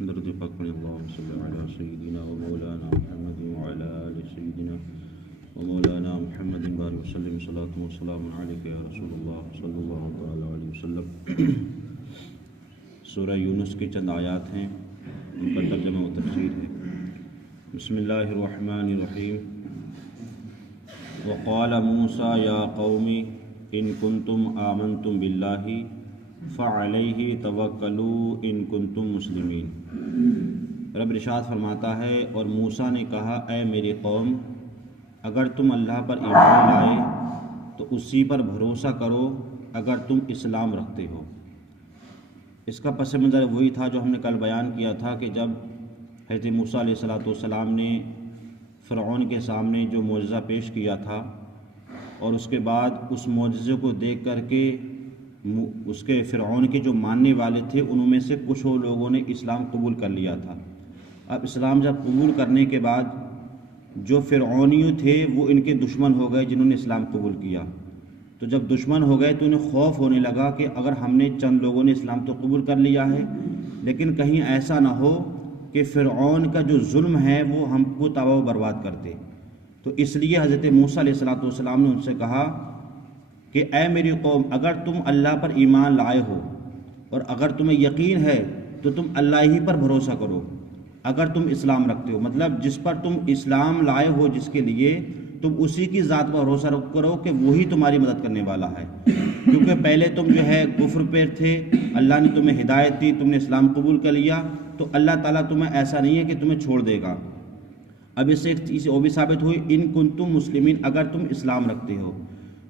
درود پاک پڑھیں اللہم صلی علی سیدنا و مولانا محمد وعلی آل سیدنا و مولانا محمد بارک وسلم صلاۃ و سلام علیک یا رسول اللہ صلی اللہ تعالی علیہ وسلم۔ سورہ یونس کی چند آیات ہیں، ان کا ترجمہ و تفسیر ہے۔ بسم اللہ الرحمن الرحیم۔ وقال موسیٰ یا قوم ان کنتم آمنتم باللہ فعلیہ توکلوا ان کنتم مسلمین۔ رب ارشاد فرماتا ہے، اور موسیٰ نے کہا، اے میری قوم، اگر تم اللہ پر ایمان لائے تو اسی پر بھروسہ کرو اگر تم اسلام رکھتے ہو۔ اس کا پس منظر وہی تھا جو ہم نے کل بیان کیا تھا کہ جب حضرت موسیٰ علیہ السلام نے فرعون کے سامنے جو معجزہ پیش کیا تھا، اور اس کے بعد اس معجزے کو دیکھ کر کے اس کے فرعون کے جو ماننے والے تھے ان میں سے کچھ لوگوں نے اسلام قبول کر لیا تھا۔ اب اسلام جب قبول کرنے کے بعد جو فرعونیوں تھے وہ ان کے دشمن ہو گئے جنہوں نے اسلام قبول کیا۔ تو جب دشمن ہو گئے تو انہیں خوف ہونے لگا کہ اگر ہم نے چند لوگوں نے اسلام تو قبول کر لیا ہے، لیکن کہیں ایسا نہ ہو کہ فرعون کا جو ظلم ہے وہ ہم کو تباہ و برباد کر دے۔ تو اس لیے حضرت موسیٰ علیہ السلام نے ان سے کہا کہ اے میری قوم، اگر تم اللہ پر ایمان لائے ہو اور اگر تمہیں یقین ہے تو تم اللہ ہی پر بھروسہ کرو اگر تم اسلام رکھتے ہو۔ مطلب جس پر تم اسلام لائے ہو، جس کے لیے تم اسی کی ذات پر بھروسہ کرو کہ وہی تمہاری مدد کرنے والا ہے، کیونکہ پہلے تم جو ہے کفر پر تھے، اللہ نے تمہیں ہدایت دی، تم نے اسلام قبول کر لیا، تو اللہ تعالیٰ تمہیں ایسا نہیں ہے کہ تمہیں چھوڑ دے گا۔ اب اس سے ایک چیز وہ بھی ثابت ہوئی، ان کنتم مسلمین، اگر تم اسلام رکھتے ہو۔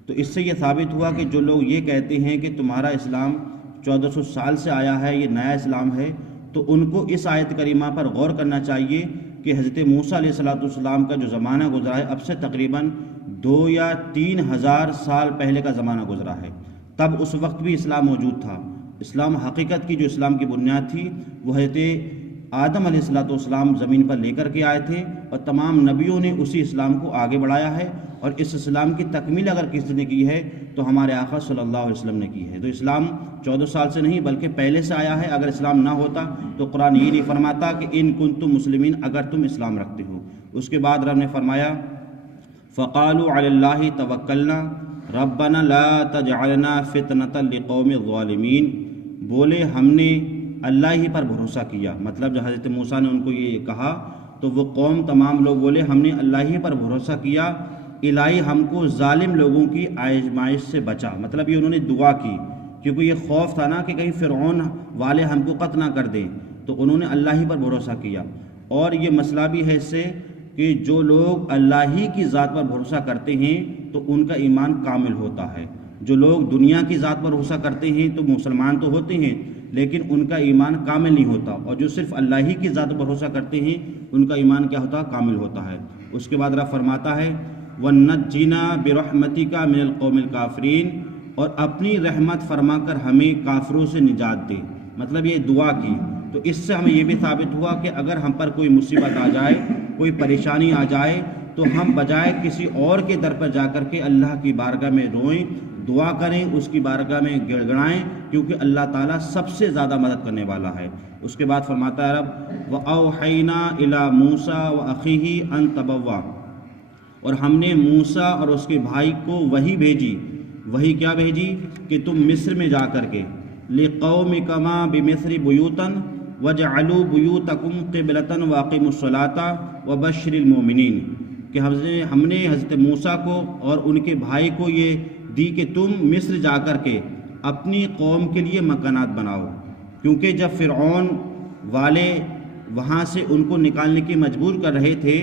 تو اس سے یہ ثابت ہوا کہ جو لوگ یہ کہتے ہیں کہ تمہارا اسلام 1400 سال سے آیا ہے، یہ نیا اسلام ہے، تو ان کو اس آیت کریمہ پر غور کرنا چاہیے کہ حضرت موسیٰ علیہ السلام کا جو زمانہ گزرا ہے، اب سے تقریباً 2 یا 3 ہزار سال پہلے کا زمانہ گزرا ہے۔ تب اس وقت بھی اسلام موجود تھا۔ اسلام حقیقت کی جو اسلام کی بنیاد تھی وہ حضرت آدم علیہ السلام زمین پر لے کر کے آئے تھے، اور تمام نبیوں نے اسی اسلام کو آگے بڑھایا ہے، اور اس اسلام کی تکمیل اگر کسی نے کی ہے تو ہمارے آقا صلی اللہ علیہ وسلم نے کی ہے۔ تو اسلام 14 سال سے نہیں بلکہ پہلے سے آیا ہے۔ اگر اسلام نہ ہوتا تو قرآن یہ نہیں فرماتا کہ ان کنتم مسلمین، اگر تم اسلام رکھتے ہو۔ اس کے بعد رب نے فرمایا، فقالوا علی اللہ توکلنا ربنا لا تجعلنا فتنة لقوم الظالمین۔ بولے ہم نے اللہ ہی پر بھروسہ کیا۔ مطلب جب حضرت موسیٰ نے ان کو یہ کہا تو وہ قوم تمام لوگ بولے ہم نے اللہ ہی پر بھروسہ کیا، الہی ہم کو ظالم لوگوں کی آزمائش سے بچا۔ مطلب یہ انہوں نے دعا کی، کیونکہ یہ خوف تھا نا کہ کہیں فرعون والے ہم کو قتل نہ کر دیں، تو انہوں نے اللہ ہی پر بھروسہ کیا۔ اور یہ مسئلہ بھی ہے اس سے کہ جو لوگ اللہ ہی کی ذات پر بھروسہ کرتے ہیں تو ان کا ایمان کامل ہوتا ہے۔ جو لوگ دنیا کی ذات پر بھروسہ کرتے ہیں تو مسلمان تو ہوتے ہیں لیکن ان کا ایمان کامل نہیں ہوتا، اور جو صرف اللہ ہی کی ذات پر بھروسہ کرتے ہیں ان کا ایمان کیا ہوتا ہے؟ کامل ہوتا ہے۔ اس کے بعد رب فرماتا ہے، وَنَجِّنَا بِرَحْمَتِكَ مِنَ الْقَوْمِ الْكَافِرِينَ، اور اپنی رحمت فرما کر ہمیں کافروں سے نجات دے۔ مطلب یہ دعا کی۔ تو اس سے ہمیں یہ بھی ثابت ہوا کہ اگر ہم پر کوئی مصیبت آ جائے، کوئی پریشانی آ جائے، تو ہم بجائے کسی اور کے در پر جا کر کے اللہ کی بارگاہ میں روئیں، دعا کریں، اس کی بارگاہ میں گڑ گڑائیں، کیونکہ اللہ تعالیٰ سب سے زیادہ مدد کرنے والا ہے۔ اس کے بعد فرماتا ہے رب، وَأَوْحَيْنَا إِلَى مُوسَىٰ وَأَخِيهِ أَن تَبَوَّأَ، اور ہم نے موسیٰ اور اس کے بھائی کو وحی بھیجی۔ وحی کیا بھیجی؟ کہ تم مصر میں جا کر کے لِقَوْمِكَ مَا بِمِصْرِ بُيُوتًا وَاجْعَلُوا بُيُوتَكُمْ قِبْلَةً وَأَقِيمُوا الصَّلَاةَ وَبَشِّرِ الْمُؤْمِنِينَ، کہ ہم نے حضرت موسیٰ کو اور ان کے بھائی کو یہ دی کہ تم مصر جا کر کے اپنی قوم کے لیے مکانات بناؤ، کیونکہ جب فرعون والے وہاں سے ان کو نکالنے کی مجبور کر رہے تھے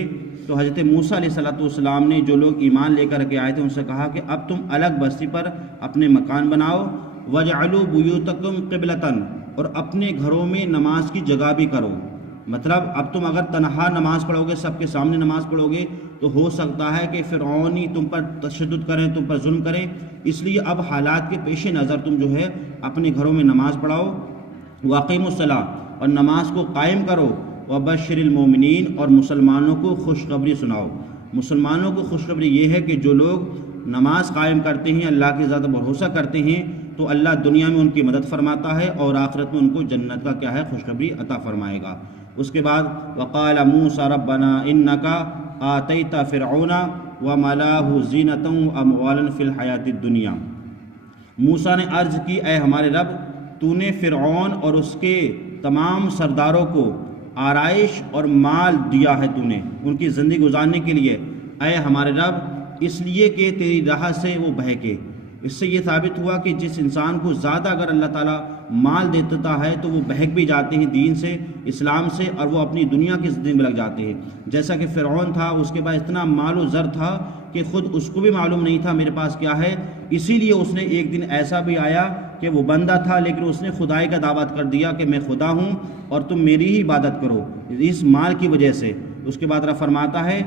تو حضرت موسیٰ علیہ السلام نے جو لوگ ایمان لے کر کے آئے تھے ان سے کہا کہ اب تم الگ بستی پر اپنے مکان بناؤ، وَاجْعَلُوا بُيُوتَكُمْ قِبْلَةً، اور اپنے گھروں میں نماز کی جگہ بھی کرو۔ مطلب اب تم اگر تنہا نماز پڑھو گے، سب کے سامنے نماز پڑھو گے، تو ہو سکتا ہے کہ فرعونی تم پر تشدد کریں، تم پر ظلم کریں، اس لیے اب حالات کے پیش نظر تم جو ہے اپنے گھروں میں نماز پڑھاؤ، وَأَقِيمُوا الصَّلَاةَ، اور نماز کو قائم کرو، وَبَشِّرِ الْمُؤْمِنِينَ، اور مسلمانوں کو خوشخبری سناؤ۔ مسلمانوں کو خوشخبری یہ ہے کہ جو لوگ نماز قائم کرتے ہیں، اللہ کی ذات پر بھروسہ کرتے ہیں، تو تو اللہ دنیا میں ان کی مدد فرماتا ہے اور آخرت میں ان کو جنت کا کیا ہے خوشخبری عطا فرمائے گا۔ اس کے بعد وقال موسیٰ ربنا انکا آتیت فرعون وملأہ زینۃ واموالا فی الحیاۃ الدنیا۔ موسیٰ نے عرض کی اے ہمارے رب تو نے فرعون اور اس کے تمام سرداروں کو آرائش اور مال دیا ہے، تو نے ان کی زندگی گزارنے کے لیے اے ہمارے رب، اس لیے کہ تیری راہ سے وہ بہکے۔ اس سے یہ ثابت ہوا کہ جس انسان کو زیادہ اگر اللہ تعالیٰ مال دیتا ہے تو وہ بہک بھی جاتے ہیں دین سے، اسلام سے، اور وہ اپنی دنیا کی زندگی میں لگ جاتے ہیں۔ جیسا کہ فرعون تھا، اس کے پاس اتنا مال و زر تھا کہ خود اس کو بھی معلوم نہیں تھا میرے پاس کیا ہے، اسی لیے اس نے ایک دن ایسا بھی آیا کہ وہ بندہ تھا لیکن اس نے خدائی کا دعویٰ کر دیا کہ میں خدا ہوں اور تم میری ہی عبادت کرو اس مال کی وجہ سے۔ اس کے بعد رب فرماتا ہے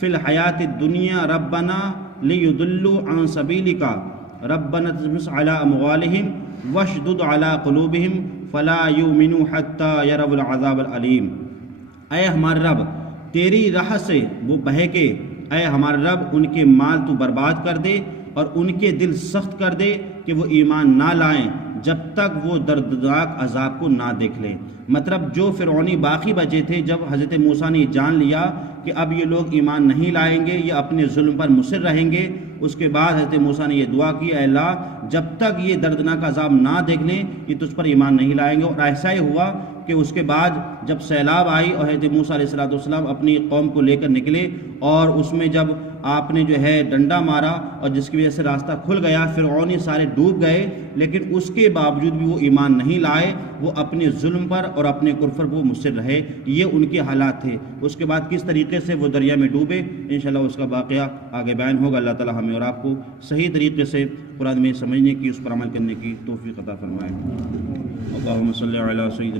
فی الحیات الدنیا ربنا لیضلوا عن سبیلک ربنا اطمس علی اموالہم واشدد علی قلوبہم فلا یؤمنوا حتی یروا العذاب العلیم۔ اے ہمارے رب تیری راہ سے وہ بہکے، اے ہمارے رب ان کے مال تو برباد کر دے اور ان کے دل سخت کر دے کہ وہ ایمان نہ لائیں جب تک وہ دردناک عذاب کو نہ دیکھ لیں۔ مطلب جو فرعونی باقی بچے تھے، جب حضرت موسیٰ نے جان لیا کہ اب یہ لوگ ایمان نہیں لائیں گے، یہ اپنے ظلم پر مصر رہیں گے، اس کے بعد حضرت موسیٰ نے یہ دعا کی اے اللہ جب تک یہ دردناک عذاب نہ دیکھ لیں یہ تجھ پر ایمان نہیں لائیں گے۔ اور ایسا ہی ہوا کہ اس کے بعد جب سیلاب آئی اور حضرت موسیٰ علیہ السلام اپنی قوم کو لے کر نکلے اور اس میں جب آپ نے جو ہے ڈنڈا مارا اور جس کی وجہ سے راستہ کھل گیا، فرعونی سارے ڈوب گئے، لیکن اس کے باوجود بھی وہ ایمان نہیں لائے، وہ اپنے ظلم پر اور اپنے کفر پر وہ مصر رہے۔ یہ ان کے حالات تھے۔ اس کے بعد کس طریقے سے وہ دریا میں ڈوبے انشاءاللہ اس کا واقعہ آگے بیان ہوگا۔ اللہ تعالی ہمیں اور آپ کو صحیح طریقے سے قرآن میں سمجھنے کی، اس پر عمل کرنے کی توفیق عطا فرمائے۔ اللہم صلی علی سیدنا